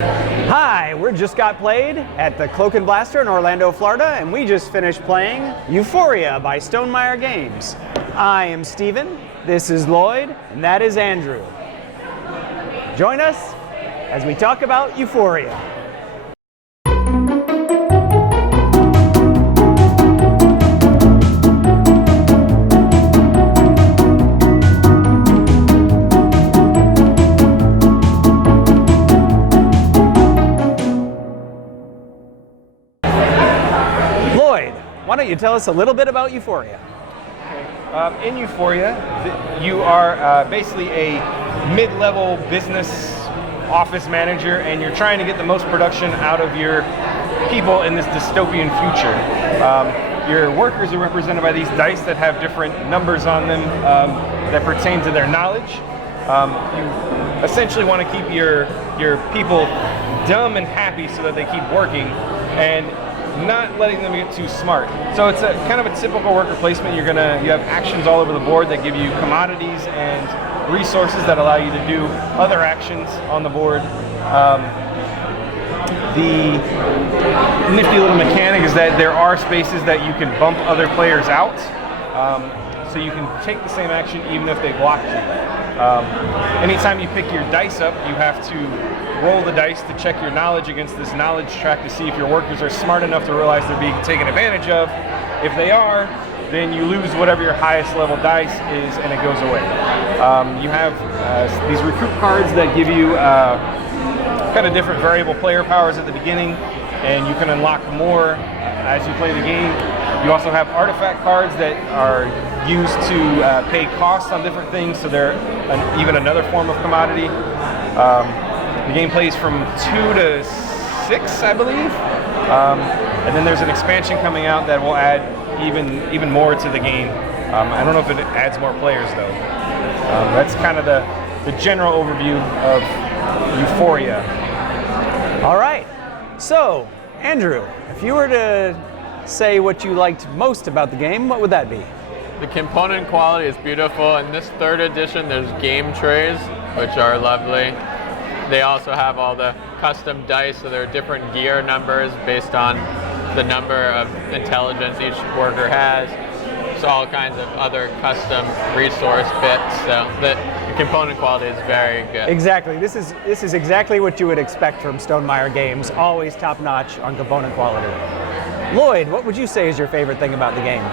Hi, we're Just Got Played at the Cloak and Blaster in Orlando, Florida, and we just finished playing Euphoria by Stonemaier Games. I am Steven, this is Lloyd, and that is Andrew. Join us as we talk about Euphoria. Why don't you tell us a little bit about Euphoria? In Euphoria, you are basically a mid-level business office manager, and you're trying to get the most production out of your people in this dystopian future. Your workers are represented by these dice that have different numbers on them that pertain to their knowledge. You essentially want to keep your people dumb and happy so that they keep working, and not letting them get too smart. So it's a kind of a typical worker placement. You have actions all over the board that give you commodities and resources that allow you to do other actions on the board. The nifty little mechanic is that there are spaces that you can bump other players out. So you can take the same action even if they blocked you. Anytime you pick your dice up, you have to roll the dice to check your knowledge against this knowledge track to see if your workers are smart enough to realize they're being taken advantage of. If they are, then you lose whatever your highest level dice is and it goes away. You have these recruit cards that give you kind of different variable player powers at the beginning, and you can unlock more as you play the game. You also have artifact cards that are used to pay costs on different things, so they're even another form of commodity. The game plays from 2 to 6, I believe, and then there's an expansion coming out that will add even more to the game. I don't know if it adds more players though. That's kind of the general overview of Euphoria. All right, so Andrew, if you were to say what you liked most about the game, what would that be? The component quality is beautiful. In this third edition, there's game trays, which are lovely. They also have all the custom dice, so there are different gear numbers based on the number of intelligence each worker has. So all kinds of other custom resource bits. So the component quality is very good. Exactly. This is exactly what you would expect from Stonemaier Games. Always top notch on component quality. Lloyd, what would you say is your favorite thing about the game?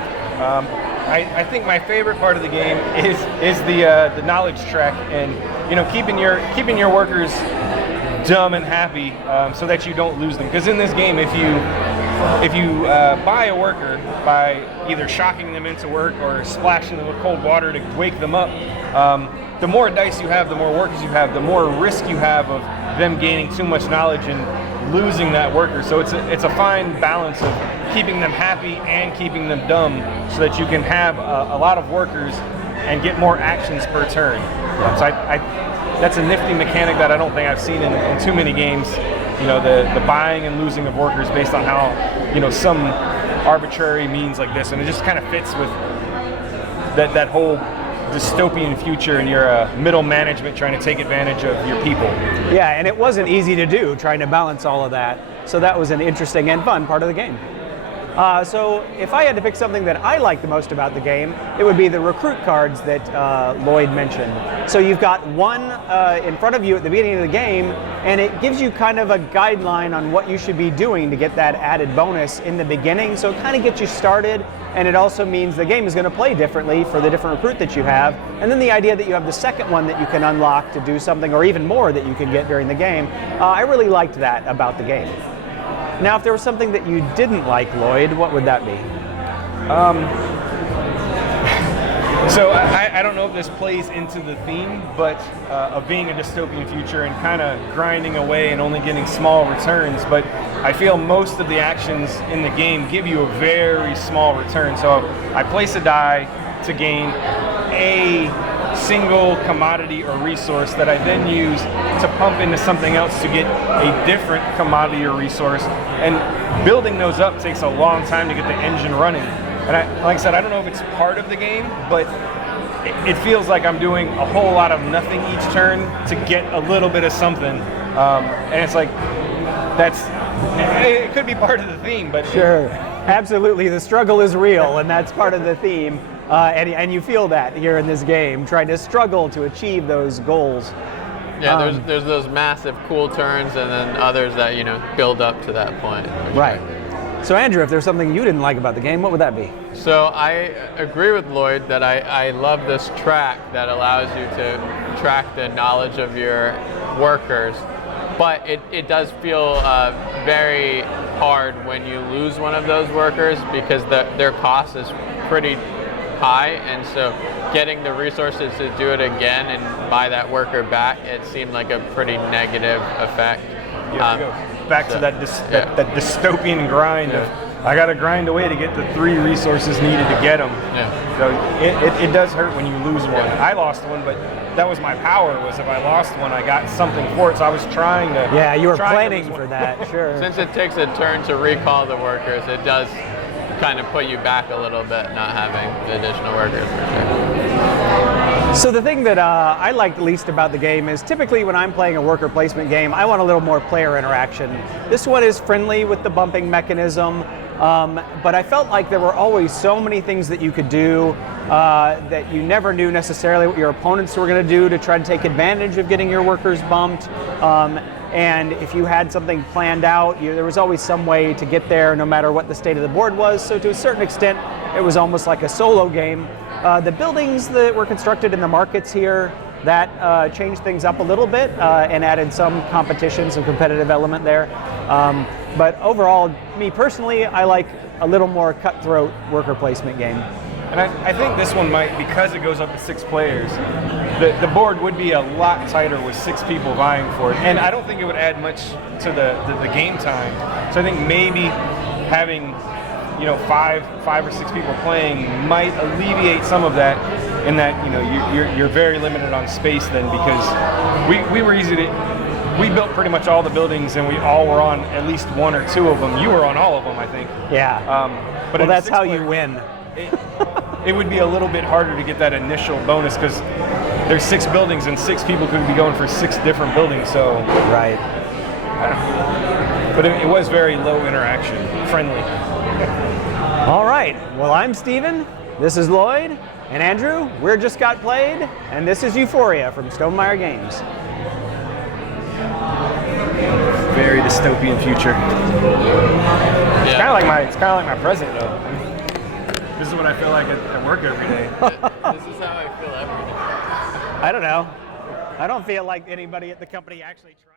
I think my favorite part of the game is the knowledge track, and keeping your workers dumb and happy so that you don't lose them. Because in this game, if you buy a worker by either shocking them into work or splashing them with cold water to wake them up, the more dice you have, the more workers you have, the more risk you have of them gaining too much knowledge and losing that worker. So it's a fine balance of keeping them happy and keeping them dumb so that you can have a lot of workers and get more actions per turn. So that's a nifty mechanic that I don't think I've seen in too many games. The buying and losing of workers based on how some arbitrary means like this, and it just kind of fits with that whole dystopian future, and you're middle management trying to take advantage of your people. Yeah, and it wasn't easy to do, trying to balance all of that. So that was an interesting and fun part of the game. So if I had to pick something that I like the most about the game, it would be the recruit cards that Lloyd mentioned. So you've got one in front of you at the beginning of the game, and it gives you kind of a guideline on what you should be doing to get that added bonus in the beginning. So it kind of gets you started, and it also means the game is going to play differently for the different recruit that you have. And then the idea that you have the second one that you can unlock to do something, or even more that you can get during the game. I really liked that about the game. Now, if there was something that you didn't like, Lloyd, what would that be? So I don't know if this plays into the theme, but of being a dystopian future and kind of grinding away and only getting small returns. But I feel most of the actions in the game give you a very small return. So I place a die to gain a single commodity or resource that I then use to pump into something else to get a different commodity or resource. And building those up takes a long time to get the engine running. And like I said, I don't know if it's part of the game, but it feels like I'm doing a whole lot of nothing each turn to get a little bit of something. And it's like, it could be part of the theme, but Sure, absolutely. The struggle is real, and that's part of the theme. And you feel that here in this game, trying to struggle to achieve those goals. Yeah, there's those massive cool turns, and then others that build up to that point. Right. So Andrew, if there's something you didn't like about the game, what would that be? So I agree with Lloyd that I love this track that allows you to track the knowledge of your workers, but it does feel very hard when you lose one of those workers because their cost is pretty high, and so getting the resources to do it again and buy that worker back, it seemed like a pretty negative effect. you have to go back to that dystopian grind of I got to grind away to get the 3 resources needed to get them. Yeah. So it does hurt when you lose one. I lost one, but that was my power. Was if I lost one, I got something for it. So I was trying to. Yeah, you were planning for that. Sure. Since it takes a turn to recall the workers, it does kind of put you back a little bit, not having the additional workers for sure. So the thing that I liked least about the game is typically when I'm playing a worker placement game, I want a little more player interaction. This one is friendly with the bumping mechanism, but I felt like there were always so many things that you could do that you never knew necessarily what your opponents were going to do to try to take advantage of getting your workers bumped. And if you had something planned out, there was always some way to get there no matter what the state of the board was. So to a certain extent, it was almost like a solo game. The buildings that were constructed in the markets here, that changed things up a little bit and added some competition, some competitive element there. But overall, me personally, I like a little more cutthroat worker placement game. And I think this one might, because it goes up to 6 players, the board would be a lot tighter with 6 people vying for it. And I don't think it would add much to the game time. So I think maybe having 5 or 6 people playing might alleviate some of that, in that you're very limited on space then, because we were easy to. We built pretty much all the buildings, and we all were on at least 1 or 2 of them. You were on all of them, I think. Yeah. But well, that's how you win. It would be a little bit harder to get that initial bonus because there's 6 buildings and 6 people could be going for 6 different buildings. So right. But it was very low interaction, friendly. All right. Well, I'm Steven. This is Lloyd and Andrew. We're Just Got Played, and this is Euphoria from Stonemaier Games. Very dystopian future. Yeah. It's kind of like my present though. This is what I feel like at work every day. This is how I feel every day. I don't know. I don't feel like anybody at the company actually tried.